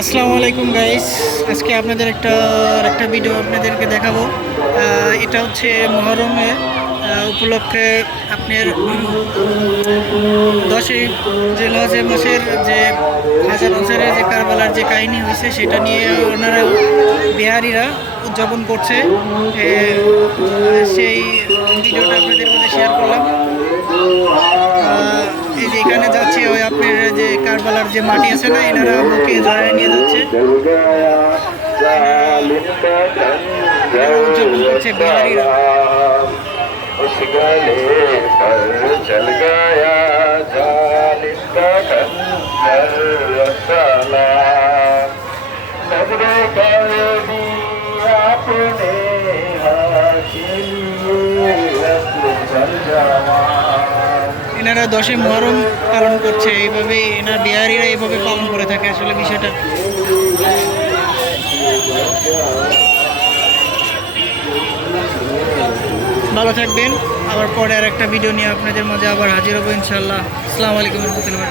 আসসালামু আলাইকুম গাইস। আজকে আপনাদের একটা ভিডিও আপনাদেরকে দেখাবো। এটা হচ্ছে মহরমের উপলক্ষে আপনার 10ই জিলহজ মাসের যে হাজার বছরের যে কারবালার যে কাহিনী হয়েছে সেটা নিয়ে ওনারা বিহারিরা উদযাপন করছে। সেই ভিডিওটা আপনাদের মধ্যে শেয়ার করলাম। এই যে এখানে যাচ্ছে ওই আপনার যে কারবালার যে মাটি আছে না, এনারা বুকে জড়ায় নিয়ে যাচ্ছে, উদযাপন করছে বিহারিরা। उस गले पर चल गया जालिम का खंजर सलाम नजरों पर भी आपने हासिल चल जावा। এনারা 10ই মুহররম পালন করছে এইভাবে, এনার বিহারিরা এইভাবে পালন করে থাকে। আসলে বিষয়টা ভালো থাকবেন। আবার পরে আর একটা ভিডিও নিয়ে আপনাদের মাঝে আবার হাজির হবো ইনশাআল্লাহ। আসসালামু আলাইকুম রহমতুল্লাহ।